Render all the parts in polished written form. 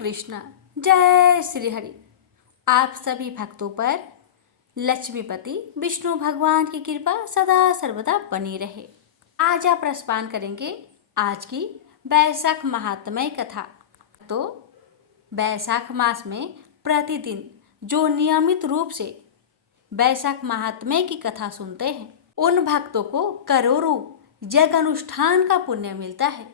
कृष्ण। जय श्री हरि। आप सभी भक्तों पर लक्ष्मीपति विष्णु भगवान की कृपा सदा सर्वदा बनी रहे। आज आप रसपान करेंगे आज की वैशाख महात्म्य कथा। तो वैशाख मास में प्रतिदिन जो नियमित रूप से वैशाख महात्म्य की कथा सुनते हैं उन भक्तों को करोड़ों यज्ञ अनुष्ठान का पुण्य मिलता है।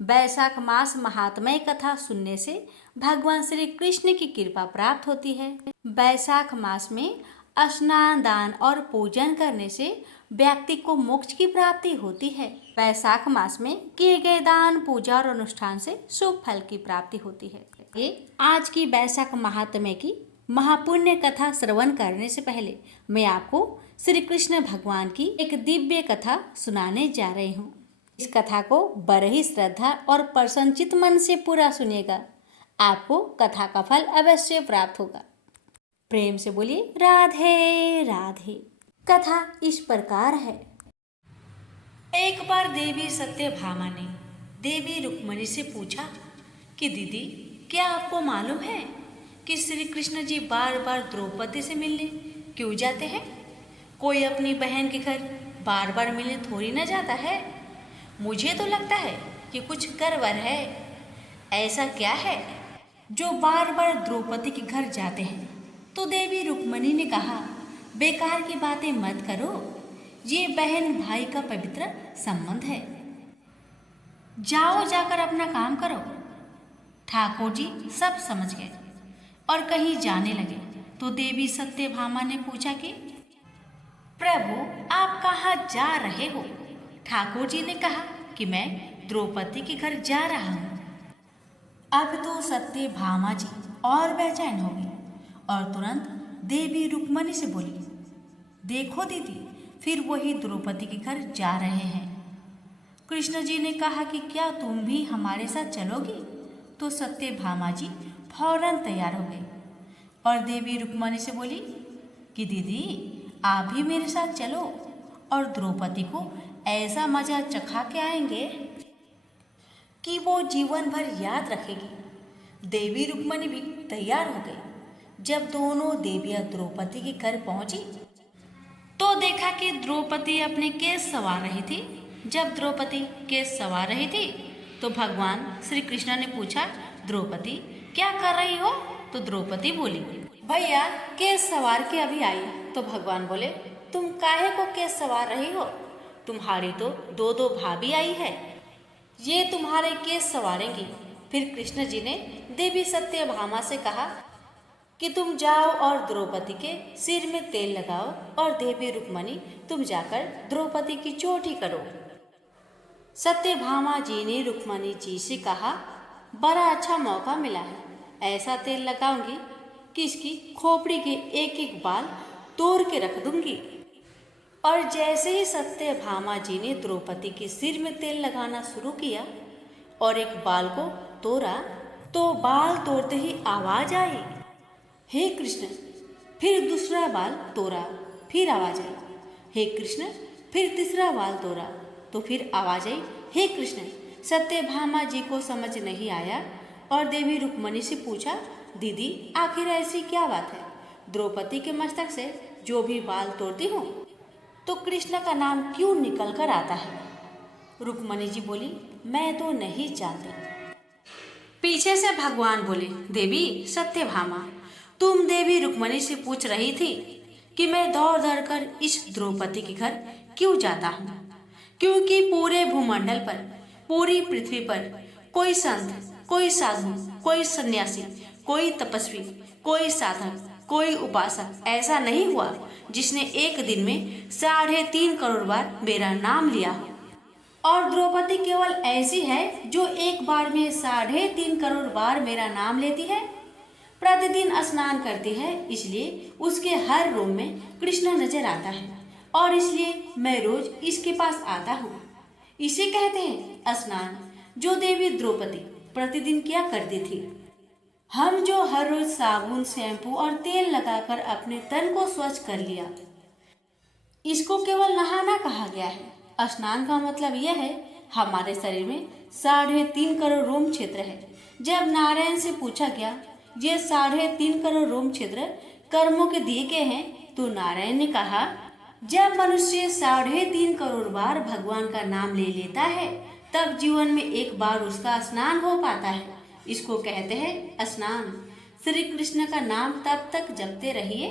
वैशाख मास महात्म्य कथा सुनने से भगवान श्री कृष्ण की कृपा प्राप्त होती है। वैशाख मास में स्नान दान और पूजन करने से व्यक्ति को मोक्ष की प्राप्ति होती है। वैशाख मास में किए गए दान पूजा और अनुष्ठान से शुभ फल की प्राप्ति होती है। ये आज की वैशाख महात्म्य की महापुण्य कथा श्रवण करने से पहले मैं आपको श्री कृष्ण भगवान की एक दिव्य कथा सुनाने जा रही हूँ। इस कथा को बड़े ही श्रद्धा और प्रसन्नचित मन से पूरा सुनिएगा। आपको कथा का फल अवश्य प्राप्त होगा। प्रेम से बोलिए राधे राधे। कथा इस प्रकार है। एक बार देवी सत्यभामा ने देवी रुक्मिणी से पूछा कि दीदी, क्या आपको मालूम है कि श्री कृष्ण जी बार बार द्रौपदी से मिलने क्यों जाते हैं? कोई अपनी बहन के घर बार बार मिलने थोड़ी ना जाता है। मुझे तो लगता है कि कुछ गड़बड़ है। ऐसा क्या है जो बार बार द्रौपदी के घर जाते हैं? तो देवी रुक्मिणी ने कहा, बेकार की बातें मत करो, ये बहन भाई का पवित्र संबंध है। जाओ जाकर अपना काम करो। ठाकुर जी सब समझ गए और कहीं जाने लगे। तो देवी सत्यभामा ने पूछा कि प्रभु, आप कहाँ जा रहे हो? ठाकुर जी ने कहा कि मैं द्रौपदी के घर जा रहा हूँ। अब तो सत्यभामा जी और बेचैन हो गई और तुरंत देवी रुक्मिणी से बोली, देखो दीदी, फिर वही द्रौपदी के घर जा रहे हैं। कृष्ण जी ने कहा कि क्या तुम भी हमारे साथ चलोगी? तो सत्यभामा जी फौरन तैयार हो गई और देवी रुक्मिणी से बोली कि दीदी, आप भी मेरे साथ चलो और द्रौपदी को ऐसा मजा चखा के आएंगे कि वो जीवन भर याद रखेगी। देवी रुक्मिणी भी तैयार हो गई। जब दोनों देवियां द्रौपदी के घर पहुंची तो देखा कि द्रौपदी अपने केस संवार रही थी। जब द्रौपदी केस संवार रही थी तो भगवान श्री कृष्ण ने पूछा, द्रौपदी क्या कर रही हो? तो द्रौपदी बोली, भैया केस संवार के अभी आई। तो भगवान बोले, तुम काहे को केस संवार रही हो? तुम्हारी तो दो दो भाभी आई है, ये तुम्हारे केस संवारेंगी। फिर कृष्ण जी ने देवी सत्यभामा से कहा कि तुम जाओ और द्रौपदी के सिर में तेल लगाओ और देवी रुक्मिणी तुम जाकर द्रौपदी की चोटी करो। सत्यभामा जी ने रुक्मिणी जी से कहा, बड़ा अच्छा मौका मिला है, ऐसा तेल लगाऊंगी कि इसकी खोपड़ी के एक एक बाल तोड़ के रख दूंगी। और जैसे ही सत्यभामा जी ने द्रौपदी के सिर में तेल लगाना शुरू किया और एक बाल को तोड़ा तो बाल तोड़ते ही आवाज आई, हे कृष्ण। फिर दूसरा बाल तोड़ा, फिर आवाज आई, हे कृष्ण। फिर तीसरा बाल तोड़ा तो फिर आवाज आई, हे कृष्ण। सत्यभामा जी को समझ नहीं आया और देवी रुक्मिणी से पूछा, दीदी आखिर ऐसी क्या बात है? द्रौपदी के मस्तक से जो भी बाल तोड़ती हूँ तो कृष्ण का नाम क्यों निकल कर आता है? रुक्मिणी जी बोली, मैं तो नहीं जानती। पीछे से भगवान बोले, देवी सत्यभामा, तुम देवी रुक्मिणी से पूछ रही थी कि मैं दौड़ दौड़ कर इस द्रौपदी के घर क्यों जाता हूँ? क्योंकि पूरे भूमंडल पर, पूरी पृथ्वी पर कोई संत, कोई साधु, कोई सन्यासी, कोई तपस्वी, कोई साधक, कोई उपासक ऐसा नहीं हुआ जिसने एक दिन में 3.5 करोड़ बार मेरा नाम लिया हो। और द्रौपदी केवल ऐसी है जो एक बार में 3.5 करोड़ बार मेरा नाम लेती है। प्रतिदिन स्नान करती है, इसलिए उसके हर रूम में कृष्ण नजर आता है और इसलिए मैं रोज इसके पास आता हूँ। इसे कहते हैं स्नान, जो देवी द्रौपदी प्रतिदिन किया करती थी। हम जो हर रोज साबुन, शैम्पू और तेल लगाकर अपने तन को स्वच्छ कर लिया, इसको केवल नहाना कहा गया है। स्नान का मतलब यह है, हमारे शरीर में 3.5 करोड़ रोम क्षेत्र है जब नारायण से पूछा गया ये 3.5 करोड़ रोम छिद्र कर्मों के दिए गए हैं, तो नारायण ने कहा, जब मनुष्य 3.5 करोड़ बार भगवान का नाम ले लेता है तब जीवन में एक बार उसका स्नान हो पाता है। इसको कहते हैं स्नान। श्री कृष्ण का नाम तब तक जपते रहिए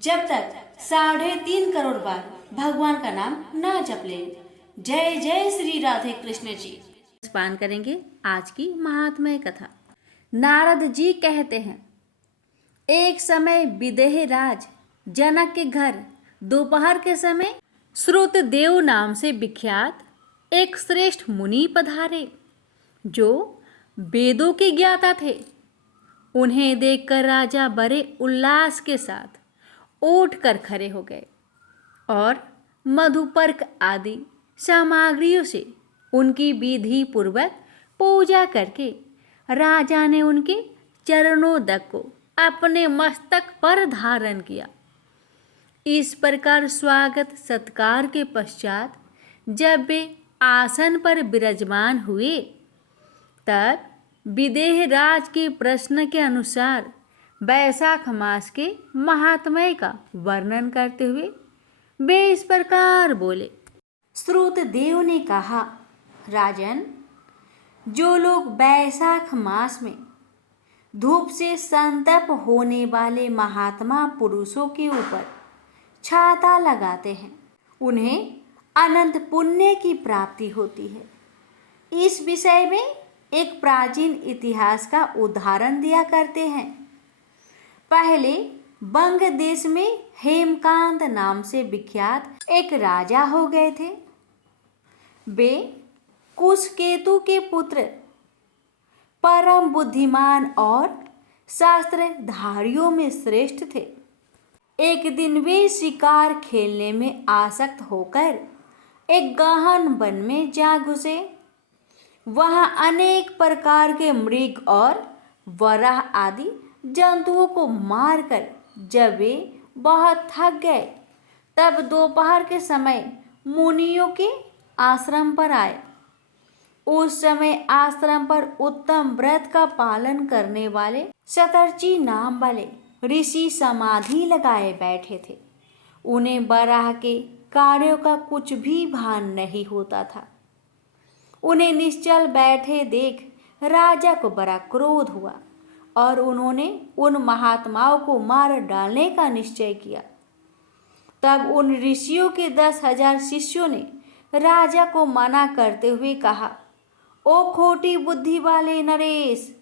जब तक 3.5 करोड़ बार भगवान का नाम ना जप ले। जय जय श्री राधे कृष्ण जी। पान करेंगे आज की महात्म्य कथा। नारद जी कहते हैं, एक समय विदेह राज जनक के घर दोपहर के समय श्रुतदेव नाम से विख्यात एक श्रेष्ठ मुनि पधारे, जो वेदों के ज्ञाता थे। उन्हें देखकर राजा बड़े उल्लास के साथ उठ कर खड़े हो गए और मधुपर्क आदि सामग्रियों से उनकी विधि पूर्वक पूजा करके राजा ने उनके चरणोदक को अपने मस्तक पर धारण किया। इस प्रकार स्वागत सत्कार के पश्चात जब वे आसन पर विराजमान हुए, तब विदेह राज के प्रश्न के अनुसार वैशाख मास के महात्म्य का वर्णन करते हुए वे इस प्रकार बोले। श्रुतदेव ने कहा, राजन, जो लोग वैशाख मास में धूप से संतप्त होने वाले महात्मा पुरुषों के ऊपर छाता लगाते हैं, उन्हें अनंत पुण्य की प्राप्ति होती है। इस विषय में एक प्राचीन इतिहास का उदाहरण दिया करते हैं। पहले बंग देश में हेमकांत नाम से विख्यात एक राजा हो गए थे। वे कुशकेतु के पुत्र, परम बुद्धिमान और शास्त्रधारियों में श्रेष्ठ थे। एक दिन वे शिकार खेलने में आसक्त होकर एक गहन वन में जा घुसे। वहां अनेक प्रकार के मृग और वराह आदि जंतुओं को मारकर जब वे बहुत थक गए, तब दोपहर के समय मुनियों के आश्रम पर आए। उस समय आश्रम पर उत्तम व्रत का पालन करने वाले शतर्षि नाम वाले ऋषि समाधि लगाए बैठे थे। उन्हें वराह के कार्यों का कुछ भी भान नहीं होता था। उन्हें निश्चल बैठे देख राजा को बड़ा क्रोध हुआ और उन्होंने उन महात्माओं को मार डालने का निश्चय किया। तब उन ऋषियों के 10,000 शिष्यों ने राजा को मना करते हुए कहा, ओ खोटी बुद्धि वाले नरेश,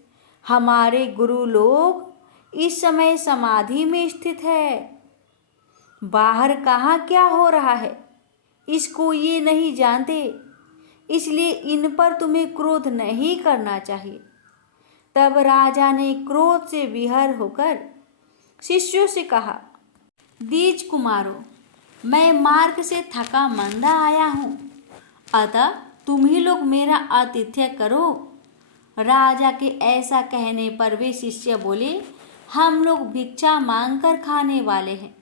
हमारे गुरु लोग इस समय समाधि में स्थित है। बाहर कहाँ क्या हो रहा है इसको ये नहीं जानते, इसलिए इन पर तुम्हें क्रोध नहीं करना चाहिए। तब राजा ने क्रोध से विहर होकर शिष्यों से कहा, द्विज कुमारों, मैं मार्ग से थका मंदा आया हूँ, अतः तुम ही लोग मेरा आतिथ्य करो। राजा के ऐसा कहने पर वे शिष्य बोले, हम लोग भिक्षा मांगकर खाने वाले हैं।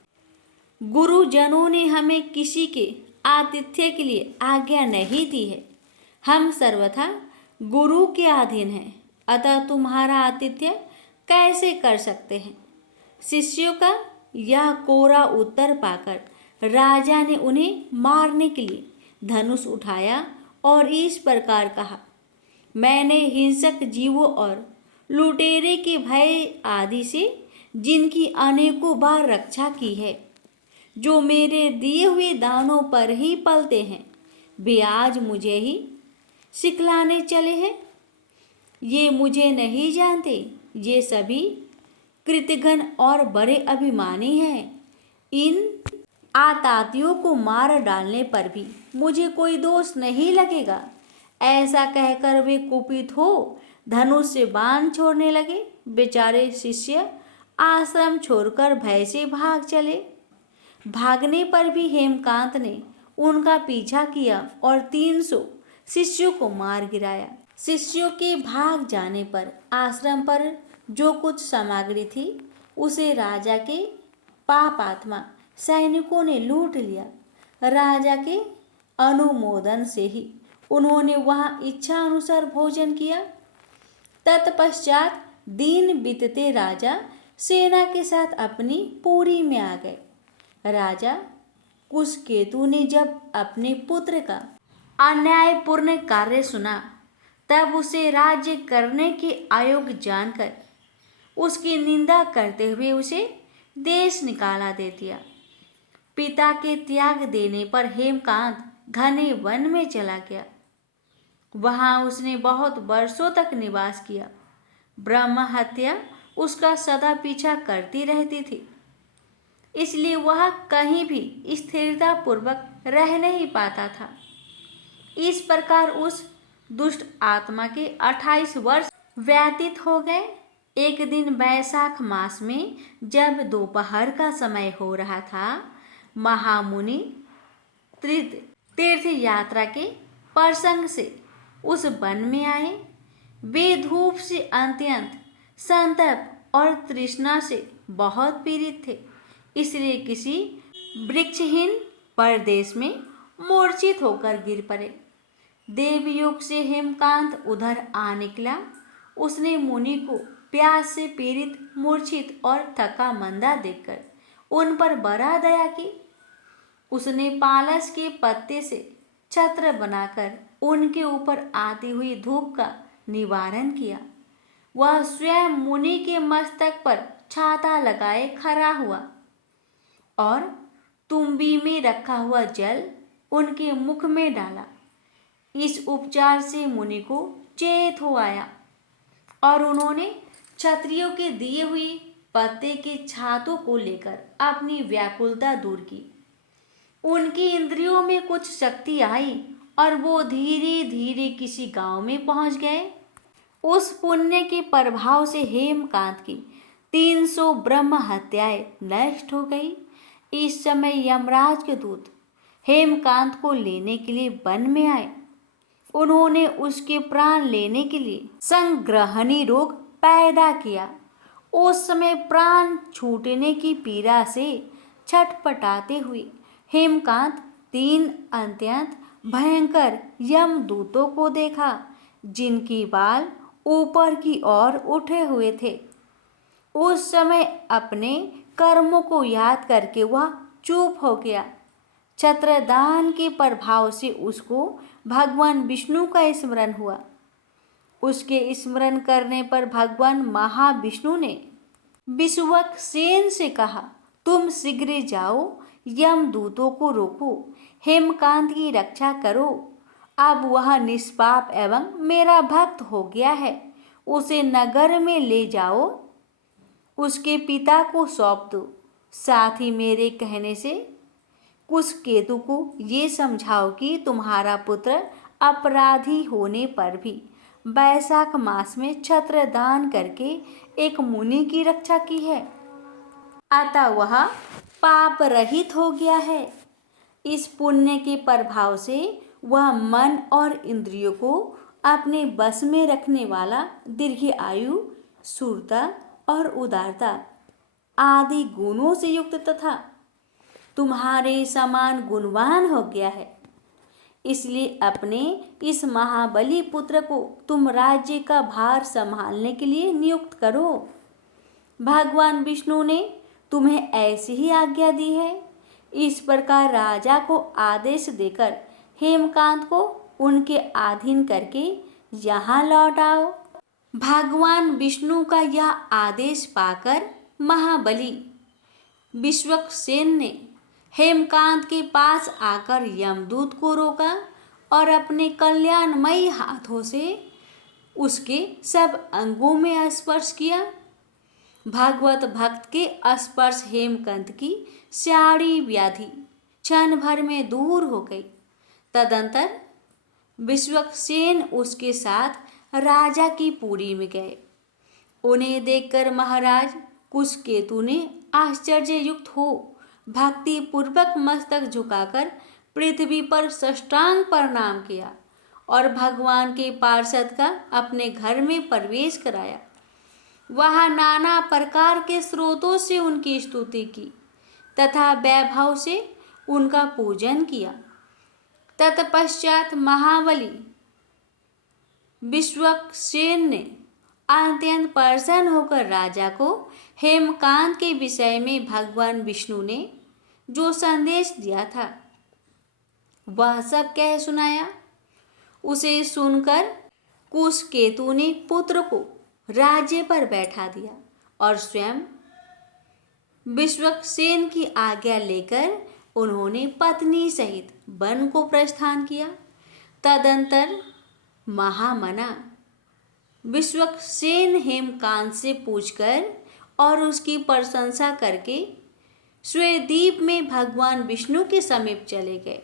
गुरुजनों ने हमें किसी के आतिथ्य के लिए आज्ञा नहीं दी है। हम सर्वथा गुरु के अधीन हैं, अतः तुम्हारा आतिथ्य कैसे कर सकते हैं। शिष्यों का यह कोरा उत्तर पाकर राजा ने उन्हें मारने के लिए धनुष उठाया और इस प्रकार कहा, मैंने हिंसक जीवों और लुटेरे के भय आदि से जिनकी अनेकों बार रक्षा की है, जो मेरे दिए हुए दानों पर ही पलते हैं, वे आज मुझे ही सिखलाने चले हैं। ये मुझे नहीं जानते, ये सभी कृतघ्न और बड़े अभिमानी हैं। इन आतातियों को मार डालने पर भी मुझे कोई दोष नहीं लगेगा। ऐसा कहकर वे कुपित हो धनुष से बाण छोड़ने लगे। बेचारे शिष्य आश्रम छोड़कर भय से भाग चले। भागने पर भी हेमकांत ने उनका पीछा किया और 300 शिष्यों को मार गिराया। शिष्यों के भाग जाने पर आश्रम पर जो कुछ सामग्री थी उसे राजा के पापात्मा सैनिकों ने लूट लिया। राजा के अनुमोदन से ही उन्होंने वहां इच्छा अनुसार भोजन किया। तत्पश्चात दिन बीतते राजा सेना के साथ अपनी पुरी में आ गए। राजा कुशकेतु ने जब अपने पुत्र का अन्यायपूर्ण कार्य सुना, तब उसे राज्य करने के अयोग्य जानकर उसकी निंदा करते हुए उसे देश निकाला दे दिया। पिता के त्याग देने पर हेमकांत घने वन में चला गया। वहां उसने बहुत वर्षों तक निवास किया। ब्रह्म हत्या उसका सदा पीछा करती रहती थी, इसलिए वह कहीं भी स्थिरता पूर्वक रह नहीं पाता था। इस प्रकार उस दुष्ट आत्मा के 28 वर्ष व्यतीत हो गए। एक दिन वैशाख मास में जब दोपहर का समय हो रहा था, महामुनि तीर्थ यात्रा के प्रसंग से उस वन में आए। वे धूप से अत्यंत संतप्त और तृष्णा से बहुत पीड़ित थे, इसलिए किसी वृक्षहीन प्रदेश में मूर्छित होकर गिर पड़े। देवयोग से हेमकांत उधर आ निकला। उसने मुनि को प्यास से पीड़ित, मूर्छित और थका मंदा देखकर उन पर बड़ा दया की। उसने पालस के पत्ते से छत्र बनाकर उनके ऊपर आती हुई धूप का निवारण किया। वह स्वयं मुनि के मस्तक पर छाता लगाए खड़ा हुआ और तुम्बी में रखा हुआ जल उनके मुख में डाला। इस उपचार से मुनि को चेत हो आया और उन्होंने क्षत्रियों के दिए हुए पत्ते के छातों को लेकर अपनी व्याकुलता दूर की। उनकी इंद्रियों में कुछ शक्ति आई और वो धीरे धीरे किसी गांव में पहुंच गए। उस पुण्य के प्रभाव से हेमकांत की 300 ब्रह्म हत्याएं नष्ट हो गई। इस समय यमराज के दूत हेमकांत को लेने के लिए वन में आए। उन्होंने उसके प्राण लेने के लिए संग्रहणी रोग पैदा किया। उस समय प्राण छूटने की पीड़ा से छटपटाते हुए हेमकांत 3 अत्यंत भयंकर यमदूतों को देखा, जिनकी बाल ऊपर की ओर उठे हुए थे। उस समय अपने कर्मों को याद करके वह चुप हो गया। छत्रदान के प्रभाव से उसको भगवान विष्णु का स्मरण हुआ। उसके स्मरण करने पर भगवान महाविष्णु ने विश्वक सेन से कहा, तुम शीघ्र जाओ, यमदूतों को रोको, हेमकांत की रक्षा करो। अब वह निष्पाप एवं मेरा भक्त हो गया है। उसे नगर में ले जाओ, उसके पिता को सौंप दो। साथ ही मेरे कहने से कुशकेतु को ये समझाओ कि तुम्हारा पुत्र अपराधी होने पर भी वैशाख मास में छत्र दान करके एक मुनि की रक्षा की है, अतः वह पाप रहित हो गया है। इस पुण्य के प्रभाव से वह मन और इंद्रियों को अपने बस में रखने वाला दीर्घ आयु, शूरता और उदारता आदि गुणों से युक्त तथा तुम्हारे समान गुणवान हो गया है। इसलिए अपने इस महाबली पुत्र को तुम राज्य का भार संभालने के लिए नियुक्त करो। भगवान विष्णु ने तुम्हें ऐसी ही आज्ञा दी है। इस प्रकार राजा को आदेश देकर हेमकांत को उनके अधीन करके यहाँ लौट आओ। भगवान विष्णु का यह आदेश पाकर महाबली विश्वक्सेन ने हेमकांत के पास आकर यमदूत को रोका और अपने कल्याणमयी हाथों से उसके सब अंगों में स्पर्श किया। भागवत भक्त के स्पर्श हेमकांत की सारी व्याधि क्षण भर में दूर हो गई। तदंतर विश्वक्सेन उसके साथ राजा की पुरी में गए। उन्हें देखकर महाराज कुशकेतु ने आश्चर्ययुक्त हो भक्ति पूर्वक मस्तक झुकाकर पृथ्वी पर साष्टांग प्रणाम किया और भगवान के पार्षद का अपने घर में प्रवेश कराया। वहाँ नाना प्रकार के स्रोतों से उनकी स्तुति की तथा वैभव से उनका पूजन किया। तत्पश्चात महाबली विश्वक्सेन ने अत्यंत प्रसन्न होकर राजा को हेमकांत के विषय में भगवान विष्णु ने जो संदेश दिया था वह सब कह सुनाया। उसे सुनकर कुशकेतु ने पुत्र को राज्य पर बैठा दिया और स्वयं विश्वक्सेन की आज्ञा लेकर उन्होंने पत्नी सहित वन को प्रस्थान किया। तदंतर महामना विश्वक्सेन हेमकांत से पूछकर और उसकी प्रशंसा करके श्वेतद्वीप में भगवान विष्णु के समीप चले गए।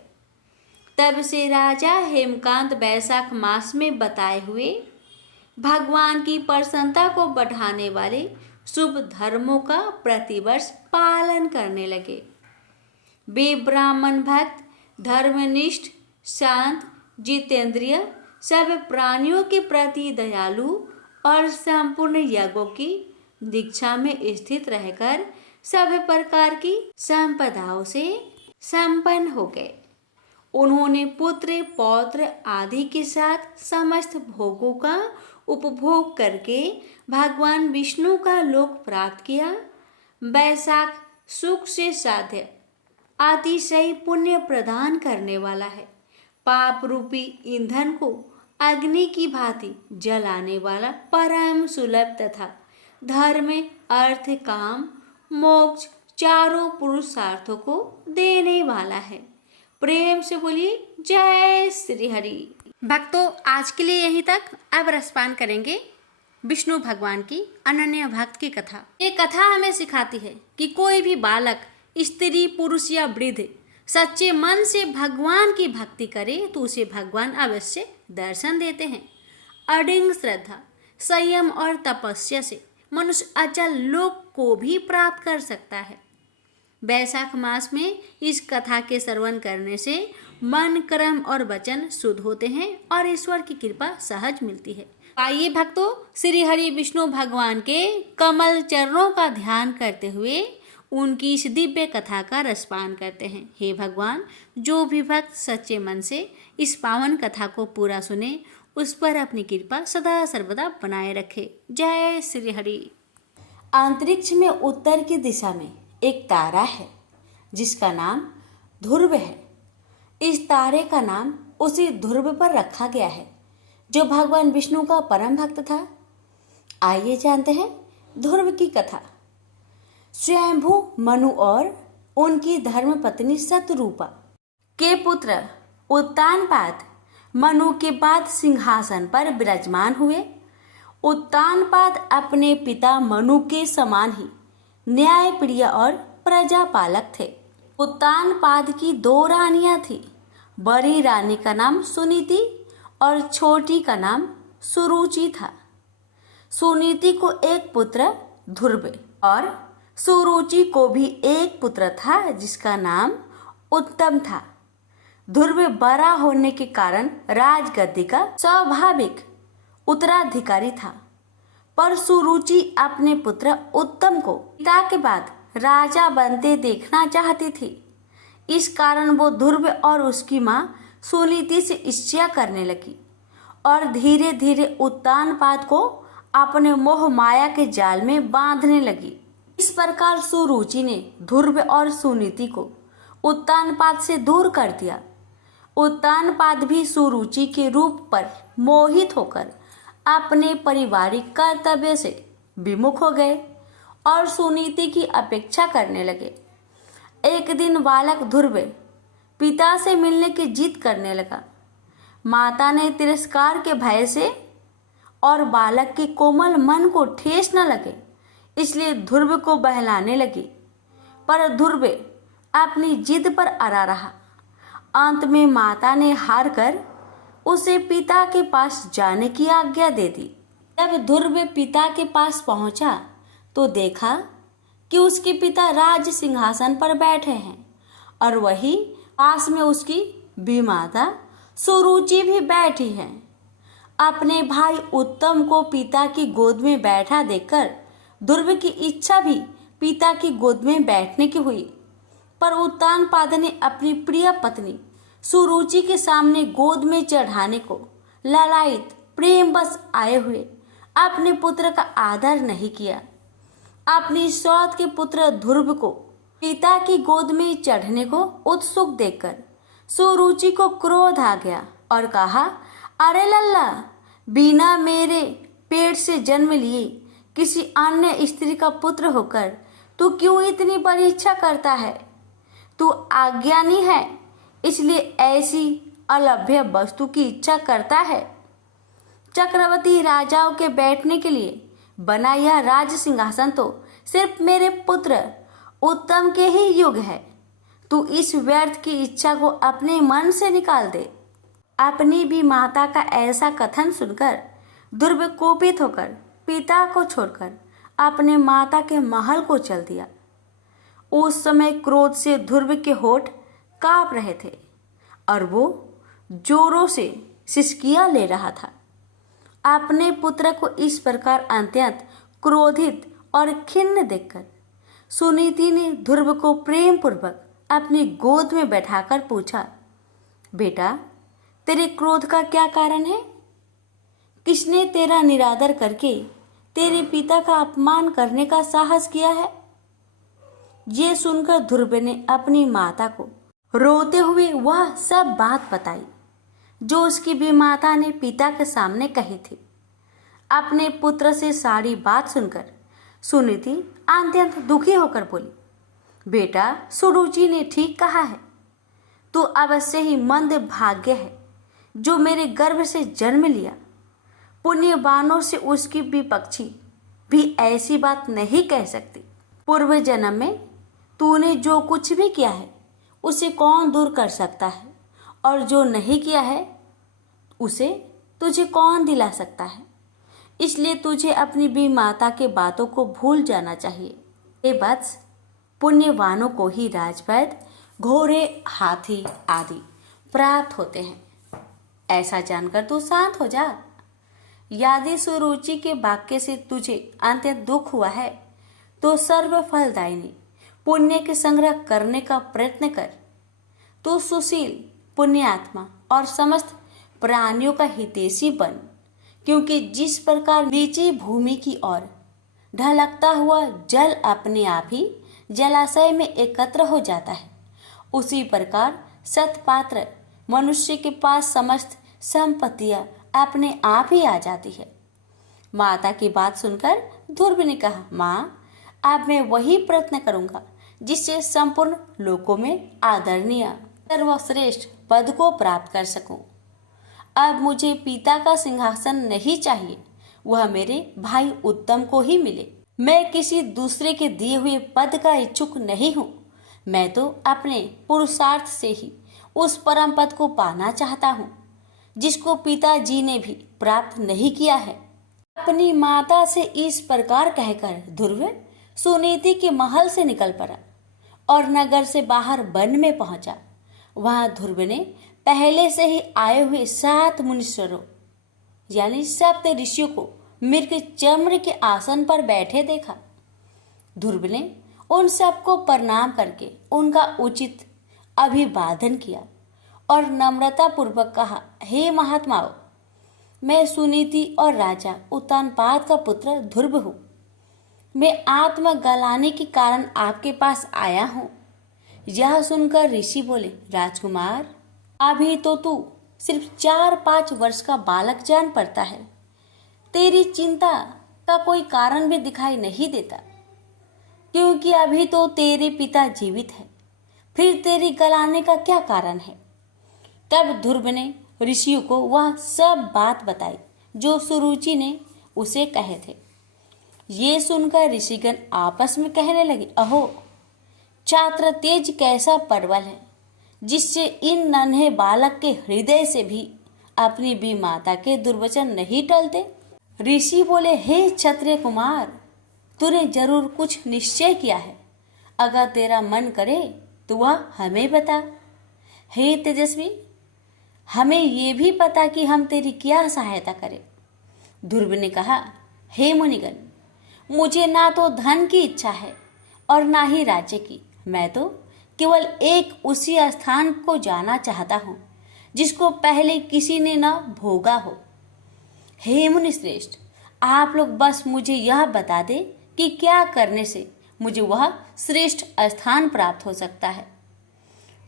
तब से राजा हेमकांत वैशाख मास में बताए हुए भगवान की प्रसन्नता को बढ़ाने वाले शुभ धर्मों का प्रतिवर्ष पालन करने लगे। वे ब्राह्मण भक्त, धर्मनिष्ठ, शांत, जितेंद्रिय, सब प्राणियों के प्रति दयालु और संपूर्ण यज्ञों की दीक्षा में स्थित रहकर सब प्रकार की संपदाओं से संपन्न हो गए। उन्होंने पुत्र, पौत्र आदि के साथ समस्त भोगों का उपभोग करके भगवान विष्णु का लोक प्राप्त किया। वैशाख सुख से साध्य अतिशय पुण्य प्रदान करने वाला है। पाप रूपी ईंधन को अग्नि की भांति जलाने वाला परम सुलभ तथा धर्म, अर्थ, काम, मोक्ष चारों पुरुषार्थों को देने वाला है। प्रेम से बोलिए जय श्री हरि। भक्तों, आज के लिए यहीं तक। अब रसपान करेंगे विष्णु भगवान की अनन्य भक्त की कथा। ये कथा हमें सिखाती है कि कोई भी बालक, स्त्री, पुरुष या वृद्ध सच्चे मन से भगवान की भक्ति करे तो उसे भगवान अवश्य दर्शन देते हैं। अडिग श्रद्धा, संयम और तपस्या से मनुष्य अचल लोक को भी प्राप्त कर सकता है। वैशाख मास में इस कथा के श्रवण करने से मन, कर्म और वचन शुद्ध होते हैं और ईश्वर की कृपा सहज मिलती है। आइए भक्तों, श्री हरि विष्णु भगवान के कमल चरणों का ध्यान करते हुए उनकी इस दिव्य कथा का रसपान करते हैं। हे भगवान, जो भी भक्त सच्चे मन से इस पावन कथा को पूरा सुने उस पर अपनी कृपा सदा सर्वदा बनाए रखे। जय श्री हरि। अंतरिक्ष में उत्तर की दिशा में एक तारा है जिसका नाम ध्रुव है। इस तारे का नाम उसी ध्रुव पर रखा गया है जो भगवान विष्णु का परम भक्त था। आइए जानते हैं ध्रुव की कथा। स्वयंभू मनु और उनकी धर्मपत्नी शतरूपा के पुत्र उत्तानपाद मनु के बाद सिंहासन पर विराजमान हुए। उत्तानपाद अपने पिता मनु के समान ही न्यायप्रिय और प्रजापालक थे। उत्तानपाद की 2 रानियां थीं। बड़ी रानी का नाम सुनीति और छोटी का नाम सुरुचि था। सुनीति को एक पुत्र ध्रुव और सुरुचि को भी एक पुत्र था जिसका नाम उत्तम था। ध्रुव बड़ा होने के कारण राजगद्दी का स्वाभाविक उत्तराधिकारी था, पर सुरुचि अपने पुत्र उत्तम को पिता के बाद राजा बनते देखना चाहती थी। इस कारण वो ध्रुव और उसकी माँ सुनीति से ईर्ष्या करने लगी और धीरे धीरे उत्तानपाद को अपने मोह माया के जाल में बांधने लगी। इस प्रकार सुरुचि ने ध्रुव और सुनीति को उत्तानपाद से दूर कर दिया। उत्तानपाद भी सुरुचि के रूप पर मोहित होकर अपने पारिवारिक कर्तव्य से विमुख हो गए और सुनीति की अपेक्षा करने लगे। एक दिन बालक ध्रुव पिता से मिलने की जिद करने लगा। माता ने तिरस्कार के भय से और बालक के कोमल मन को ठेस न लगे इसलिए ध्रुव को बहलाने लगी, पर ध्रुव अपनी जिद पर अड़ा रहा। अंत में माता ने हार कर उसे पिता के पास जाने की आज्ञा दे दी। जब ध्रुव पिता के पास पहुंचा तो देखा कि उसके पिता राज सिंहासन पर बैठे हैं और वही पास में उसकी विमाता सुरुचि भी बैठी है। अपने भाई उत्तम को पिता की गोद में बैठा देखकर ध्रुव की इच्छा भी पिता की गोद में बैठने की हुई, पर उत्तानपाद ने अपनी प्रिय पत्नी सुरुचि के सामने गोद में चढ़ाने को लालायित प्रेम बस आए हुए अपने पुत्र का आदर नहीं किया। अपनी सौत के पुत्र ध्रुव को पिता की गोद में चढ़ने को उत्सुक देखकर सुरुचि को क्रोध आ गया और कहा, अरे लल्ला, बिना मेरे पेट से जन्म लिए किसी अन्य स्त्री का पुत्र होकर तू क्यों इतनी बड़ी इच्छा करता है? तू अज्ञानी है, इसलिए ऐसी अलभ्य वस्तु की इच्छा करता है। चक्रवर्ती राजाओं के बैठने के लिए बना यह राज सिंहासन तो सिर्फ मेरे पुत्र उत्तम के ही युग है। तू इस व्यर्थ की इच्छा को अपने मन से निकाल दे। अपनी भी माता का ऐसा कथन सुनकर ध्रुव कोपित होकर पिता को छोड़कर अपने माता के महल को चल दिया। उस समय क्रोध से ध्रुव के होठ कांप रहे थे और वो जोरों से सिसकियां ले रहा था। अपने पुत्र को इस प्रकार अत्यंत क्रोधित और खिन्न देखकर सुनीति ने ध्रुव को प्रेम पूर्वक अपनी गोद में बैठाकर पूछा, बेटा, तेरे क्रोध का क्या कारण है? किसने तेरा निरादर करके तेरे पिता का अपमान करने का साहस किया है? ये सुनकर ध्रुव ने अपनी माता को रोते हुए वह सब बात बताई जो उसकी भी माता ने पिता के सामने कही थी। अपने पुत्र से सारी बात सुनकर सुनीति अत्यंत दुखी होकर बोली, बेटा, सुरुचि ने ठीक कहा है। तू अवश्य ही मंद भाग्य है जो मेरे गर्भ से जन्म लिया। पुण्यवानों से उसकी विपक्षी भी ऐसी बात नहीं कह सकती। पूर्व जन्म में तूने जो कुछ भी किया है उसे कौन दूर कर सकता है, और जो नहीं किया है उसे तुझे कौन दिला सकता है। इसलिए तुझे अपनी भी माता के बातों को भूल जाना चाहिए। हे वत्स, पुण्यवानों को ही राजवैद, घोड़े, हाथी आदि प्राप्त होते हैं। ऐसा जानकर तू शांत हो जा। यदि सुरुचि के वाक्य से तुझे अत्यंत दुख हुआ है तो सर्व फलदायिनी पुण्य के संग्रह करने का प्रयत्न कर। तू सुशील, पुण्यात्मा और समस्त प्राणियों का हितैषी बन, क्योंकि जिस प्रकार नीची भूमि की ओर ढलकता हुआ जल अपने आप ही जलाशय में एकत्र हो जाता है, उसी प्रकार सत्पात्र मनुष्य के पास समस्त संपत्तियां अपने आप ही आ जाती है। माता की बात सुनकर ध्रुव ने कहा, माँ, अब मैं वही प्रयत्न करूंगा जिससे संपूर्ण लोकों में आदरणीय सर्वश्रेष्ठ पद को प्राप्त कर सकूं। अब मुझे पिता का सिंहासन नहीं चाहिए, वह मेरे भाई उत्तम को ही मिले। मैं किसी दूसरे के दिए हुए पद का इच्छुक नहीं हूँ। मैं तो अपने पुरुषार्थ से ही उस परम पद को पाना चाहता हूँ जिसको पिताजी ने भी प्राप्त नहीं किया है। अपनी माता से इस प्रकार कहकर ध्रुव सुनीति के महल से निकल पड़ा और नगर से बाहर वन में पहुंचा। वहां ध्रुव ने पहले से ही आए हुए 7 मुनीश्वरों यानी सप्त ऋषियों को मृग चम्र के आसन पर बैठे देखा। ध्रुव ने उन सबको प्रणाम करके उनका उचित अभिवादन किया और नम्रता पूर्वक कहा, हे महात्माओं, मैं सुनीति और राजा उत्तानपाद का पुत्र ध्रुव हूँ। मैं आत्मा गलाने के कारण आपके पास आया हूँ। यह सुनकर ऋषि बोले, राजकुमार, अभी तो तू सिर्फ 4-5 वर्ष का बालक जान पड़ता है। तेरी चिंता का कोई कारण भी दिखाई नहीं देता, क्योंकि अभी तो तेरे पिता जीवित है। फिर तेरी गलाने का क्या कारण है? तब ध्रुव ने ऋषियों को वह सब बात बताई जो सुरुचि ने उसे कहे थे। ये सुनकर ऋषिगण आपस में कहने लगे, अहो, छात्र तेज कैसा परवल है जिससे इन नन्हे बालक के हृदय से भी अपनी भी माता के दुर्वचन नहीं टलते। ऋषि बोले, हे क्षत्रिय कुमार, तूने जरूर कुछ निश्चय किया है। अगर तेरा मन करे तो वह हमें बता। हे तेजस्वी, हमें ये भी पता कि हम तेरी क्या सहायता करें। ध्रुव ने कहा, हे मुनिगण, मुझे ना तो धन की इच्छा है और ना ही राज्य की। मैं तो केवल एक उसी स्थान को जाना चाहता हूँ जिसको पहले किसी ने न भोगा हो। हे मुनि श्रेष्ठ, आप लोग बस मुझे यह बता दे कि क्या करने से मुझे वह श्रेष्ठ स्थान प्राप्त हो सकता है।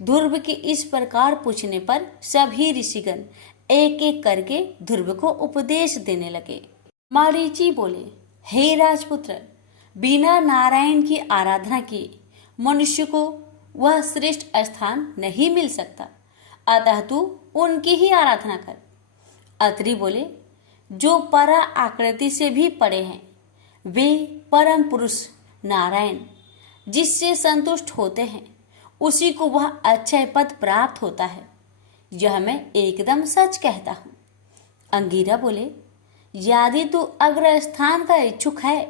ध्रुव के इस प्रकार पूछने पर सभी ऋषिगण एक एक करके ध्रुव को उपदेश देने लगे। मरीचि बोले, हे राजपुत्र, बिना नारायण की आराधना किए मनुष्य को वह श्रेष्ठ स्थान नहीं मिल सकता, अतः तू उनकी ही आराधना कर। अत्रि बोले, जो परा आकृति से भी परे हैं वे परम पुरुष नारायण जिससे संतुष्ट होते हैं उसी को वह अक्षय पद प्राप्त होता है, यह मैं एकदम सच कहता हूँ। अंगिरा बोले, यदि तू अग्र स्थान का इच्छुक है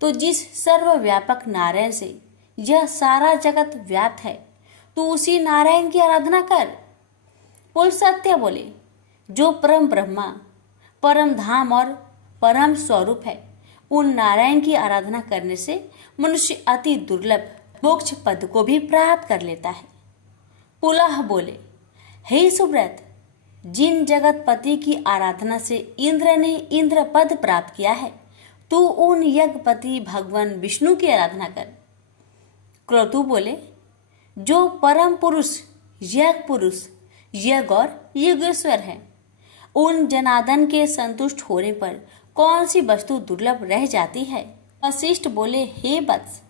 तो जिस सर्वव्यापक नारायण से यह सारा जगत व्याप्त है तू उसी नारायण की आराधना कर। पुलस्त्य बोले, जो परम ब्रह्मा, परम धाम और परम स्वरूप है उन नारायण की आराधना करने से मनुष्य अति दुर्लभ मोक्ष पद को भी प्राप्त कर लेता है। पुलह बोले, हे सुब्रत, जिन जगतपति की आराधना से इंद्र ने इंद्र पद प्राप्त किया है तू उन यज्ञपति भगवान विष्णु की आराधना कर। क्रतु बोले, जो परम पुरुष यज्ञ पुरुष यज्ञ और युगेश्वर है उन जनार्दन के संतुष्ट होने पर कौन सी वस्तु दुर्लभ रह जाती है। वशिष्ठ बोले, हे वत्स,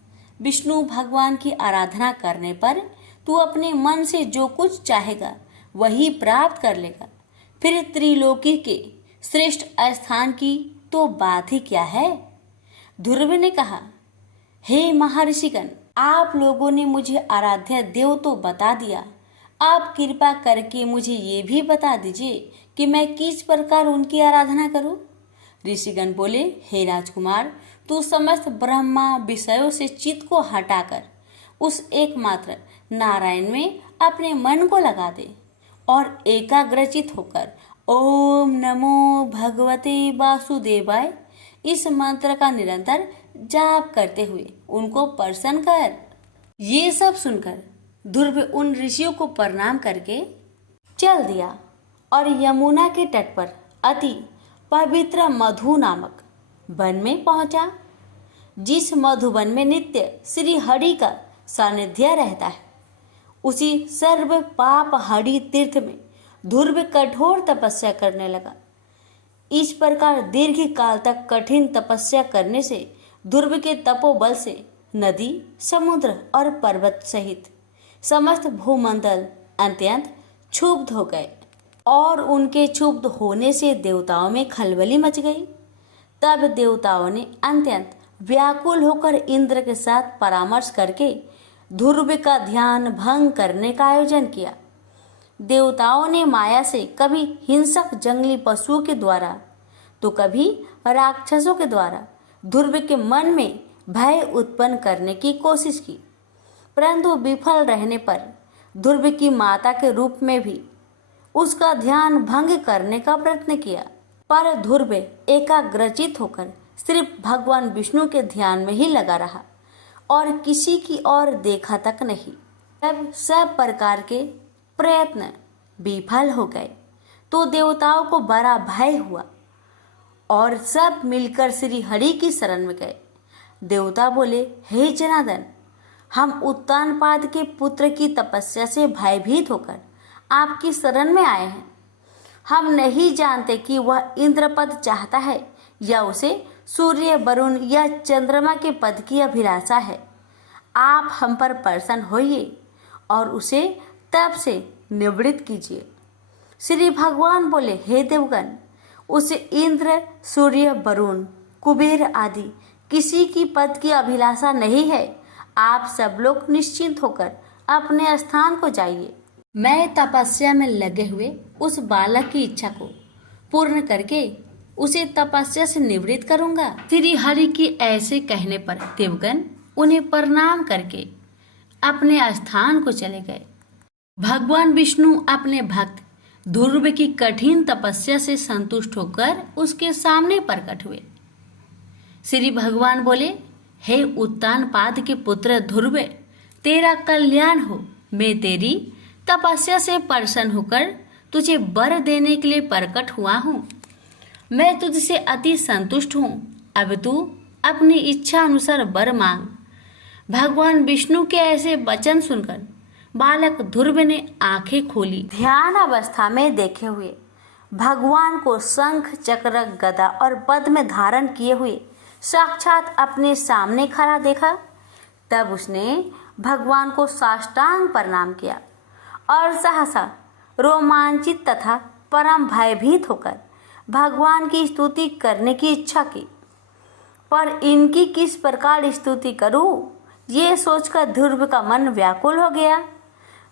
विष्णु भगवान की आराधना करने पर तू अपने मन से जो कुछ चाहेगा वही प्राप्त कर लेगा, फिर त्रिलोकी के श्रेष्ठ स्थान की तो बात ही क्या है। ध्रुव ने कहा, हे महर्षिगण, आप लोगों ने मुझे आराध्य देव तो बता दिया, आप कृपा करके मुझे ये भी बता दीजिए कि मैं किस प्रकार उनकी आराधना करूं। ऋषिगण बोले, हे राजकुमार, तू समस्त ब्रह्मा विषयों से चित्त को हटाकर उस एकमात्र नारायण में अपने मन को लगा दे और एकाग्रचित होकर ओम नमो भगवते वासुदेवाय इस मंत्र का निरंतर जाप करते हुए उनको प्रसन्न कर। ये सब सुनकर ध्रुव उन ऋषियों को प्रणाम करके चल दिया और यमुना के तट पर अति पवित्र मधु नामक वन में पहुंचा। जिस मधुवन में नित्य श्री हरि का सानिध्य रहता है उसी सर्व पाप हरि तीर्थ में ध्रुव कठोर तपस्या करने लगा। इस प्रकार दीर्घ काल तक कठिन तपस्या करने से ध्रुव के तपोबल से नदी, समुद्र और पर्वत सहित समस्त भूमंडल अत्यंत क्षुब्ध हो गए और उनके क्षुब्ध होने से देवताओं में खलबली मच गई। तब देवताओं ने अत्यंत व्याकुल होकर इंद्र के साथ परामर्श करके ध्रुव का ध्यान भंग करने का आयोजन किया। देवताओं ने माया से कभी हिंसक जंगली पशुओं के द्वारा तो कभी राक्षसों के द्वारा ध्रुव के मन में भय उत्पन्न करने की कोशिश की, परंतु विफल रहने पर ध्रुव की माता के रूप में भी उसका ध्यान भंग करने का प्रयत्न किया, पर ध्रुव एकाग्रचित होकर सिर्फ भगवान विष्णु के ध्यान में ही लगा रहा और किसी की ओर देखा तक नहीं। जब सब प्रकार के प्रयत्न विफल हो गए तो देवताओं को बड़ा भय हुआ और सब मिलकर श्री हरि की शरण में गए। देवता बोले, हे जनार्दन, हम उत्तानपाद के पुत्र की तपस्या से भयभीत होकर आपकी शरण में आए हैं। हम नहीं जानते कि वह इंद्रपद चाहता है या उसे सूर्य, वरुण या चंद्रमा के पद की अभिलाषा है। आप हम पर प्रसन्न होइए और उसे तप से निवृत्त कीजिए। श्री भगवान बोले, हे देवगण, उसे इंद्र, सूर्य, वरुण, कुबेर आदि किसी की पद की अभिलाषा नहीं है। आप सब लोग निश्चिंत होकर अपने स्थान को जाइए। मैं तपस्या में लगे हुए उस बालक की इच्छा को पूर्ण करके उसे तपस्या से निवृत्त करूंगा। श्री हरि की ऐसे कहने पर देवगण उन्हें प्रणाम करके अपने स्थान को चले गए। भगवान विष्णु अपने भक्त ध्रुव की कठिन तपस्या से संतुष्ट होकर उसके सामने प्रकट हुए। श्री भगवान बोले, हे उत्तानपाद के पुत्र ध्रुव, तेरा कल्याण हो। मैं तेरी तपस्या से प्रसन्न होकर तुझे वर देने के लिए प्रकट हुआ हूँ। मैं तुझसे अति संतुष्ट हूँ। अब तू अपनी इच्छा अनुसार वर मांग। भगवान विष्णु के ऐसे वचन सुनकर बालक ध्रुव ने आंखें खोली। ध्यान अवस्था में देखे हुए भगवान को शंख चक्र गदा और पद्म धारण किए हुए साक्षात अपने सामने खड़ा देखा। तब उसने भगवान को साष्टांग प्रणाम किया और सहसा रोमांचित तथा परम भयभीत होकर भगवान की स्तुति करने की इच्छा की। पर इनकी किस प्रकार स्तुति करूं, ये सोचकर ध्रुव का मन व्याकुल हो गया।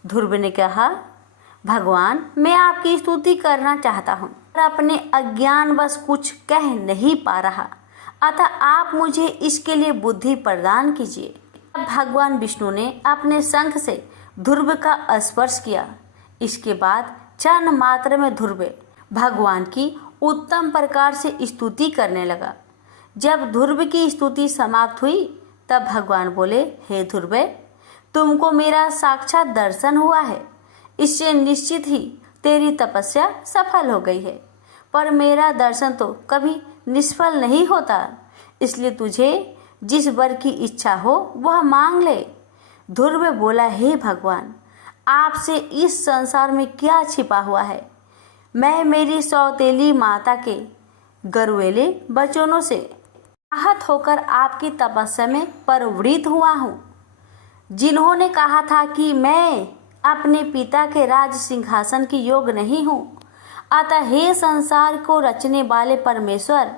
ध्रुव ने कहा, भगवान, मैं आपकी स्तुति करना चाहता हूँ पर अपने अज्ञानवश कुछ कह नहीं पा रहा, अतः आप मुझे इसके लिए बुद्धि प्रदान कीजिए। भगवान विष्णु ने अपने शंख से ध्रुव का स्पर्श किया। इसके बाद क्षण मात्र में ध्रुव भगवान की उत्तम प्रकार से स्तुति करने लगा। जब ध्रुव की स्तुति समाप्त हुई तब भगवान बोले, हे ध्रुव, तुमको मेरा साक्षात दर्शन हुआ है, इससे निश्चित ही तेरी तपस्या सफल हो गई है। पर मेरा दर्शन तो कभी निष्फल नहीं होता, इसलिए तुझे जिस वर की इच्छा हो वह मांग ले। ध्रुव बोला, हे भगवान, आपसे इस संसार में क्या छिपा हुआ है। मैं मेरी सौतेली माता के गरुएले वचनों से आहत होकर आपकी तपस्या में प्रवृत्त हुआ हूँ, जिन्होंने कहा था कि मैं अपने पिता के राज सिंहासन की योग्य नहीं हूँ। अतः हे संसार को रचने वाले परमेश्वर,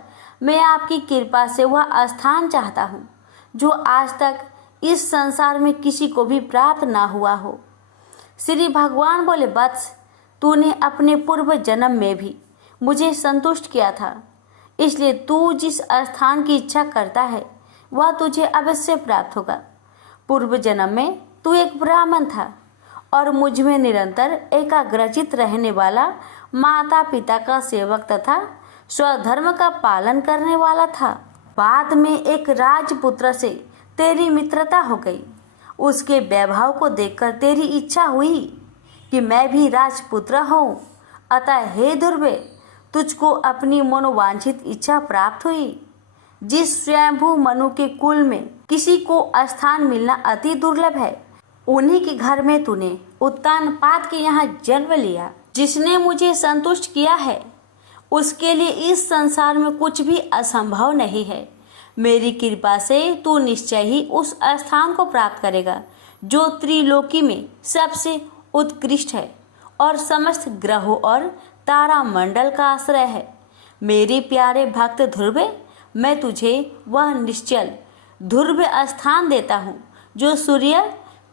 मैं आपकी कृपा से वह स्थान चाहता हूँ जो आज तक इस संसार में किसी को भी प्राप्त ना हुआ हो। श्री भगवान बोले, वत्स, तूने अपने पूर्व जन्म में भी मुझे संतुष्ट किया था, इसलिए तू जिस स्थान की इच्छा करता है वह तुझे अवश्य प्राप्त होगा। पूर्व जन्म में तू एक ब्राह्मण था और मुझ में निरंतर एकाग्रचित रहने वाला माता पिता का सेवक तथा स्वधर्म का पालन करने वाला था। बाद में एक राजपुत्र से तेरी मित्रता हो गई। उसके वैभव को देखकर तेरी इच्छा हुई कि मैं भी राजपुत्र हूँ। अतः हे ध्रुव, तुझको अपनी मनोवांछित इच्छा प्राप्त हुई। जिस स्वयंभू मनु के कुल में किसी को स्थान मिलना अति दुर्लभ है, उन्हीं के घर में तूने उत्तानपाद के यहाँ जन्म लिया। जिसने मुझे संतुष्ट किया है उसके लिए इस संसार में कुछ भी असंभव नहीं है। मेरी कृपा से तू निश्चय ही उस स्थान को प्राप्त करेगा जो त्रिलोकी में सबसे उत्कृष्ट है और समस्त ग्रहों और तारा मंडल का आश्रय है। मेरे प्यारे भक्त ध्रुव, मैं तुझे वह निश्चल ध्रुव स्थान देता हूँ जो सूर्य,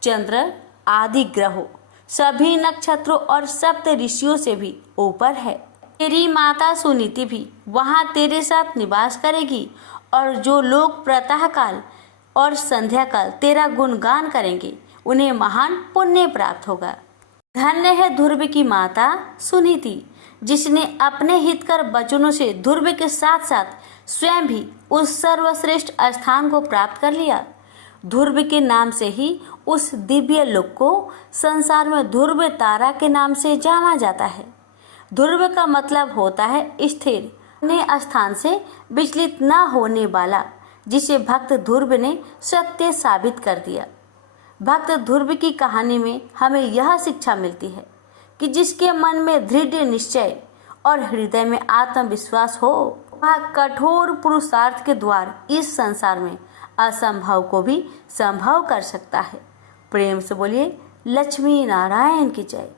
चंद्र आदि ग्रहों, सभी नक्षत्रों और सप्त ऋषियों से भी ऊपर है। तेरी माता सुनीति भी वहाँ तेरे साथ निवास करेगी और जो लोग प्रातःकाल और संध्याकाल तेरा गुणगान करेंगे उन्हें महान पुण्य प्राप्त होगा। धन्य है ध्रुव की माता सुनीति, जिसने अपने हितकर वचनों से ध्रुव के साथ साथ स्वयं भी उस सर्वश्रेष्ठ स्थान को प्राप्त कर लिया। ध्रुव के नाम से ही उस दिव्य लोक को संसार में ध्रुव तारा के नाम से जाना जाता है। ध्रुव का मतलब होता है स्थिर, अपने स्थान से विचलित न होने वाला, जिसे भक्त ध्रुव ने सत्य साबित कर दिया। भक्त ध्रुव की कहानी में हमें यह शिक्षा मिलती है कि जिसके मन में दृढ़ निश्चय और हृदय में आत्मविश्वास हो, वह कठोर पुरुषार्थ के द्वार इस संसार में असंभव को भी संभव कर सकता है। प्रेम से बोलिए लक्ष्मी नारायण की जय।